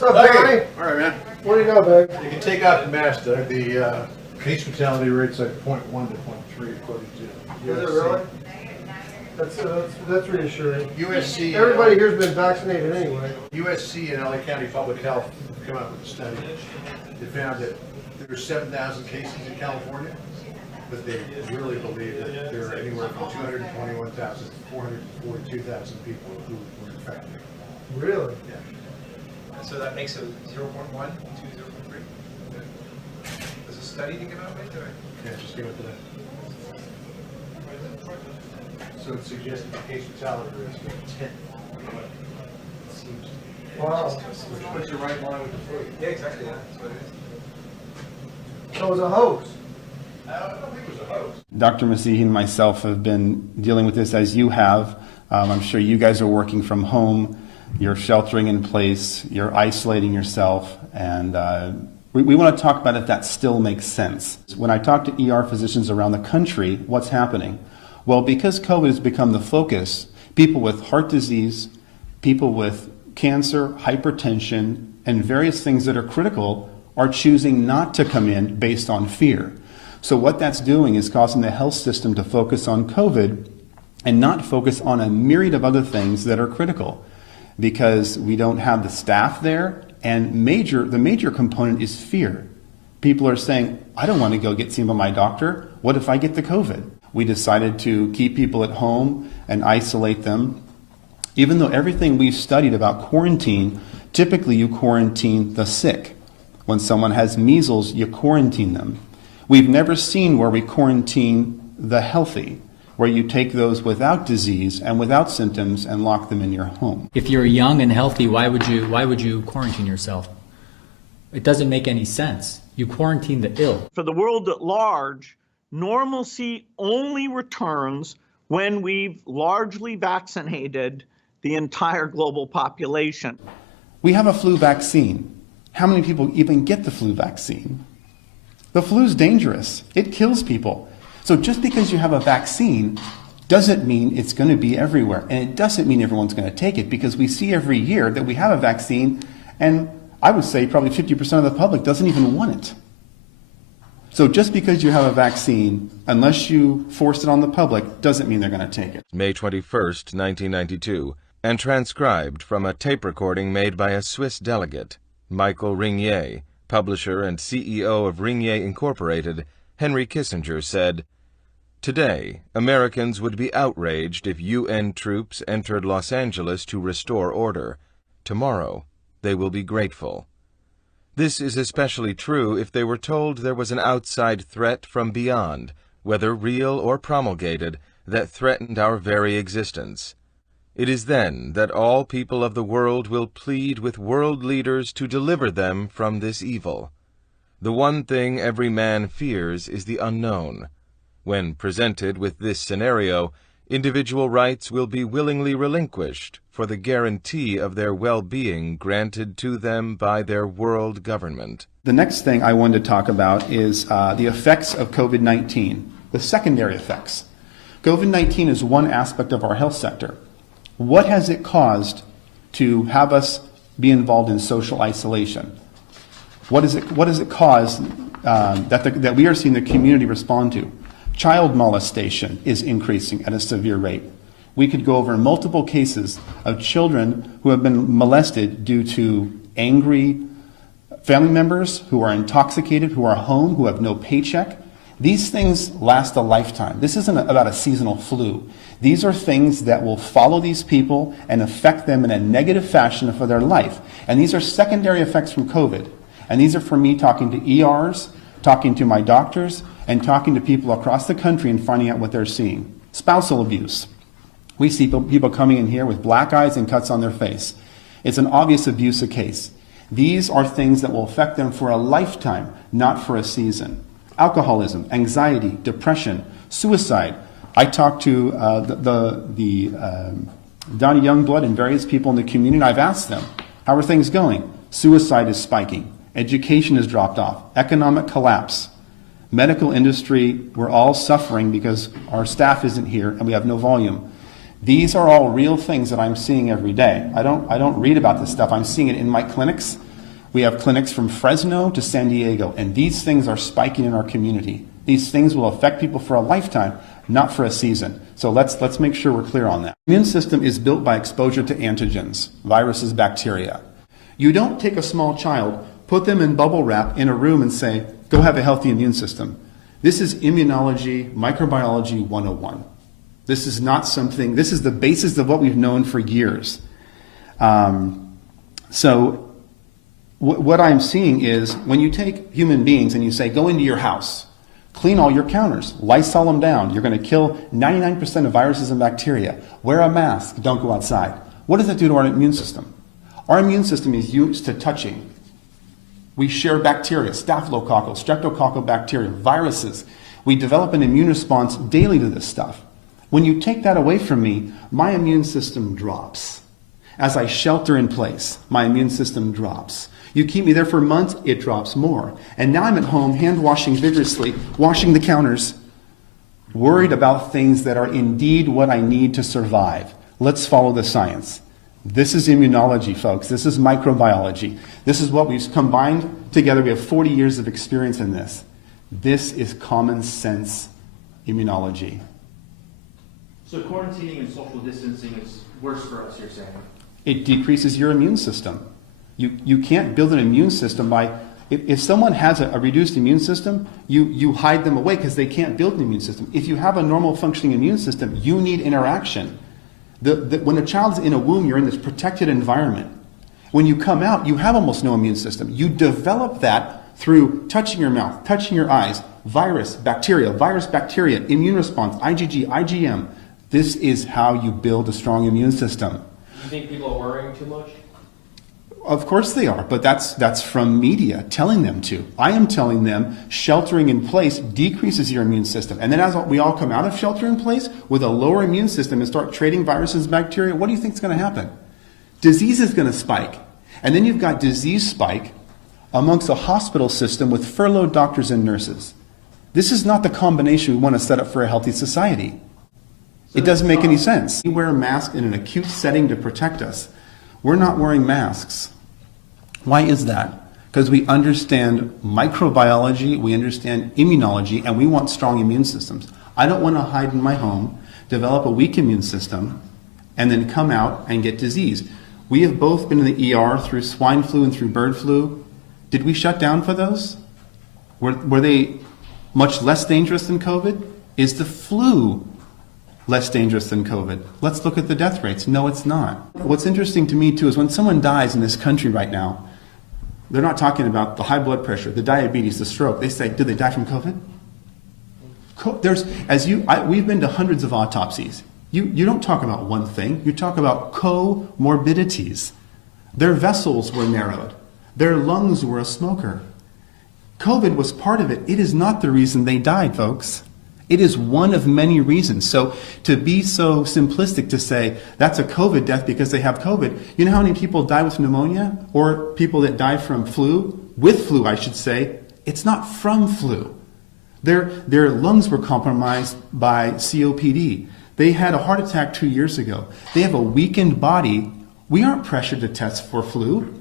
What's up, Barry? All right, man. What do you know, babe? You can take out the mask, Doug. The case fatality rate's like 0.1 to 0.3 according to Is it really? That's reassuring. USC. Everybody here's been vaccinated anyway. USC and LA County Public Health come out with a study. They found that there were 7,000 cases in California, but they really believe that there are anywhere from 221,000 to 442,000 people who were infected. Really? Yeah. So that makes it 0.1 to 0.3? Does a study to give out right there? Yeah, just give it to them. So it suggests that the case fatality rate is about 10. It seems to be. Wow. Which puts it right in line with the flu. Yeah, exactly. Yeah, that's what it is. So it was a hoax. I don't think it was a hoax. Dr. Masihi and myself have been dealing with this as you have. I'm sure you guys are working from home. You're sheltering in place. You're isolating yourself. And we want to talk about if that still makes sense. When I talk to ER physicians around the country, what's happening? Well, because COVID has become the focus, people with heart disease, people with cancer, hypertension, and various things that are critical are choosing not to come in based on fear. So what that's doing is causing the health system to focus on COVID and not focus on a myriad of other things that are critical, because we don't have the staff there, and the major component is fear. People are saying, I don't want to go get seen by my doctor. What if I get the COVID? We decided to keep people at home and isolate them. Even though everything we've studied about quarantine, typically you quarantine the sick. When someone has measles, you quarantine them. We've never seen where we quarantine the healthy, where you take those without disease and without symptoms and lock them in your home. If you're young and healthy, why would you quarantine yourself? It doesn't make any sense. You quarantine the ill. For the world at large, normalcy only returns when we've largely vaccinated the entire global population. We have a flu vaccine. How many people even get the flu vaccine? The flu's dangerous. It kills people. So just because you have a vaccine doesn't mean it's going to be everywhere. And it doesn't mean everyone's going to take it, because we see every year that we have a vaccine, and I would say probably 50% of the public doesn't even want it. So just because you have a vaccine, unless you force it on the public, doesn't mean they're going to take it. May 21st, 1992, and transcribed from a tape recording made by a Swiss delegate, Michael Ringier, publisher and CEO of Ringier Incorporated. Henry Kissinger said, "Today, Americans would be outraged if UN troops entered Los Angeles to restore order. Tomorrow, they will be grateful. This is especially true if they were told there was an outside threat from beyond, whether real or promulgated, that threatened our very existence. It is then that all people of the world will plead with world leaders to deliver them from this evil. The one thing every man fears is the unknown. When presented with this scenario, individual rights will be willingly relinquished for the guarantee of their well-being granted to them by their world government." The next thing I wanted to talk about is the effects of COVID-19, the secondary effects. COVID-19 is one aspect of our health sector. What has it caused to have us be involved in social isolation? What has it caused that we are seeing the community respond to? Child molestation is increasing at a severe rate. We could go over multiple cases of children who have been molested due to angry family members who are intoxicated, who are home, who have no paycheck. These things last a lifetime. This isn't about a seasonal flu. These are things that will follow these people and affect them in a negative fashion for their life. And these are secondary effects from COVID. And these are from me talking to ERs, talking to my doctors, and talking to people across the country and finding out what they're seeing. Spousal abuse. We see people coming in here with black eyes and cuts on their face. It's an obvious abuse case. These are things that will affect them for a lifetime, not for a season. Alcoholism, anxiety, depression, suicide. I talked to Donnie Youngblood and various people in the community, and I've asked them, how are things going? Suicide is spiking. Education has dropped off. Economic collapse. Medical industry, we're all suffering because our staff isn't here and we have no volume. These are all real things that I'm seeing every day. I don't read about this stuff. I'm seeing it in my clinics. We have clinics from Fresno to San Diego, and these things are spiking in our community. These things will affect people for a lifetime, not for a season. So let's make sure we're clear on that. The immune system is built by exposure to antigens, viruses, bacteria. You don't take a small child, put them in bubble wrap in a room and say, go have a healthy immune system. This is immunology, microbiology 101. This is not something, this is the basis of what we've known for years. What I'm seeing is when you take human beings and you say, go into your house, clean all your counters, Lysol them down, you're going to kill 99% of viruses and bacteria, wear a mask, don't go outside. What does that do to our immune system? Our immune system is used to touching. We share bacteria, staphylococcal, streptococcal bacteria, viruses. We develop an immune response daily to this stuff. When you take that away from me, my immune system drops. As I shelter in place, my immune system drops. You keep me there for months, it drops more. And now I'm at home, hand washing vigorously, washing the counters, worried about things that are indeed what I need to survive. Let's follow the science. This is immunology, folks. This is microbiology. This is what we've combined together. We have 40 years of experience in this. This is common sense immunology. So quarantining and social distancing is worse for us, you're saying? It decreases your immune system. You can't build an immune system by, if someone has a reduced immune system, you hide them away because they can't build an immune system. If you have a normal functioning immune system, you need interaction. When a child's in a womb, you're in this protected environment. When you come out, you have almost no immune system. You develop that through touching your mouth, touching your eyes, virus, bacteria, immune response, IgG, IgM. This is how you build a strong immune system. Do you think people are worrying too much? Of course they are, but that's from media telling them to. I am telling them sheltering in place decreases your immune system. And then as we all come out of shelter in place with a lower immune system and start trading viruses and bacteria, what do you think is going to happen? Disease is going to spike. And then you've got disease spike amongst a hospital system with furloughed doctors and nurses. This is not the combination we want to set up for a healthy society. It doesn't make any sense. We wear a mask in an acute setting to protect us. We're not wearing masks. Why is that? Because we understand microbiology, we understand immunology, and we want strong immune systems. I don't want to hide in my home, develop a weak immune system, and then come out and get disease. We have both been in the ER through swine flu and through bird flu. Did we shut down for those? Were they much less dangerous than COVID? Is the flu less dangerous than COVID? Let's look at the death rates. No, it's not. What's interesting to me too is when someone dies in this country right now, they're not talking about the high blood pressure, the diabetes, the stroke. They say, did they die from COVID? We've been to hundreds of autopsies. You don't talk about one thing. You talk about comorbidities. Their vessels were narrowed. Their lungs were a smoker. COVID was part of it. It is not the reason they died, folks. It is one of many reasons. So to be so simplistic to say that's a COVID death because they have COVID, you know how many people die with pneumonia or people that die from flu, with flu I should say, it's not from flu. Their lungs were compromised by COPD. They had a heart attack 2 years ago. They have a weakened body. We aren't pressured to test for flu,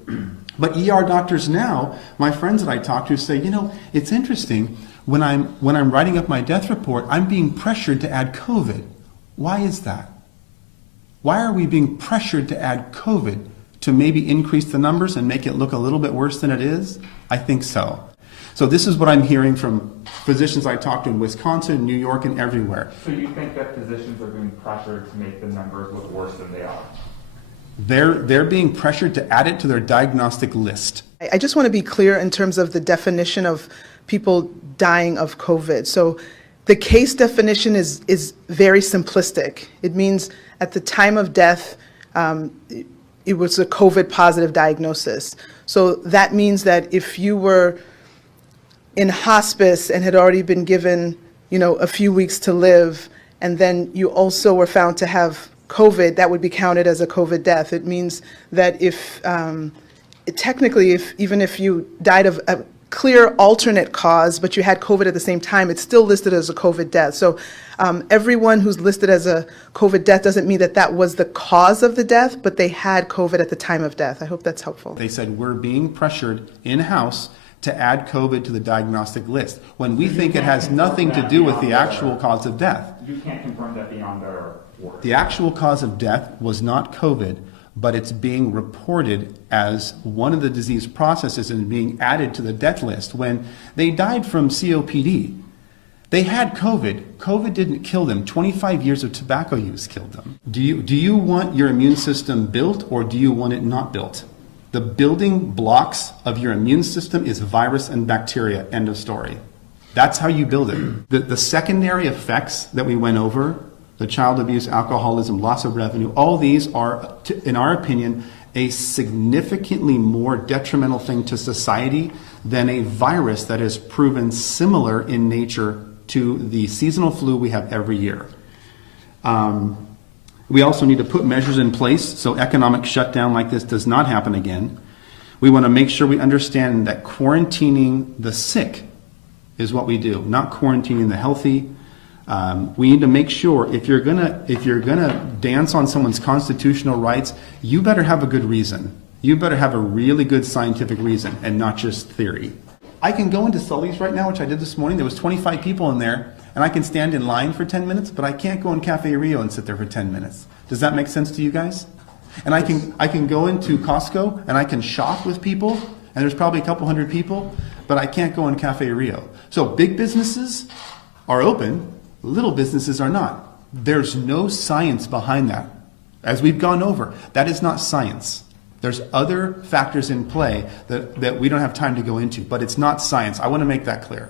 but ER doctors now, my friends that I talk to say, you know, it's interesting. When I'm writing up my death report, I'm being pressured to add COVID. Why is that? Why are we being pressured to add COVID to maybe increase the numbers and make it look a little bit worse than it is? I think so. So this is what I'm hearing from physicians I talk to in Wisconsin, New York, and everywhere. So you think that physicians are being pressured to make the numbers look worse than they are? They're being pressured to add it to their diagnostic list. I just want to be clear in terms of the definition of people dying of COVID. So the case definition is very simplistic. It means at the time of death, it was a COVID positive diagnosis. So that means that if you were in hospice and had already been given, a few weeks to live, and then you also were found to have COVID, that would be counted as a COVID death. It means that if, technically, even if you died of clear alternate cause, but you had COVID at the same time, it's still listed as a COVID death. So everyone who's listed as a COVID death doesn't mean that that was the cause of the death, but they had COVID at the time of death. I hope that's helpful. They said we're being pressured in-house to add COVID to the diagnostic list, when we think it has nothing to do with the actual cause of death. You can't confirm that beyond their word. The actual cause of death was not COVID, but it's being reported as one of the disease processes and being added to the death list. When they died from COPD, they had COVID. COVID didn't kill them. 25 years of tobacco use killed them. Do you want your immune system built, or do you want it not built? The building blocks of your immune system is virus and bacteria, end of story. That's how you build it. The secondary effects that we went over, the child abuse, alcoholism, loss of revenue, all these are, in our opinion, a significantly more detrimental thing to society than a virus that is proven similar in nature to the seasonal flu we have every year. We also need to put measures in place so economic shutdown like this does not happen again. We want to make sure we understand that quarantining the sick is what we do, not quarantining the healthy. We need to make sure if you're gonna dance on someone's constitutional rights, you better have a good reason. You better have a really good scientific reason and not just theory. I can go into Sully's right now, which I did this morning. There was 25 people in there, and I can stand in line for 10 minutes, but I can't go in Cafe Rio and sit there for 10 minutes. Does that make sense to you guys? And I can go into Costco and I can shop with people, and there's probably a couple hundred people, but I can't go in Cafe Rio. So big businesses are open, little businesses are not. There's no science behind that. As we've gone over, that is not science. There's other factors in play that we don't have time to go into, but it's not science. I want to make that clear.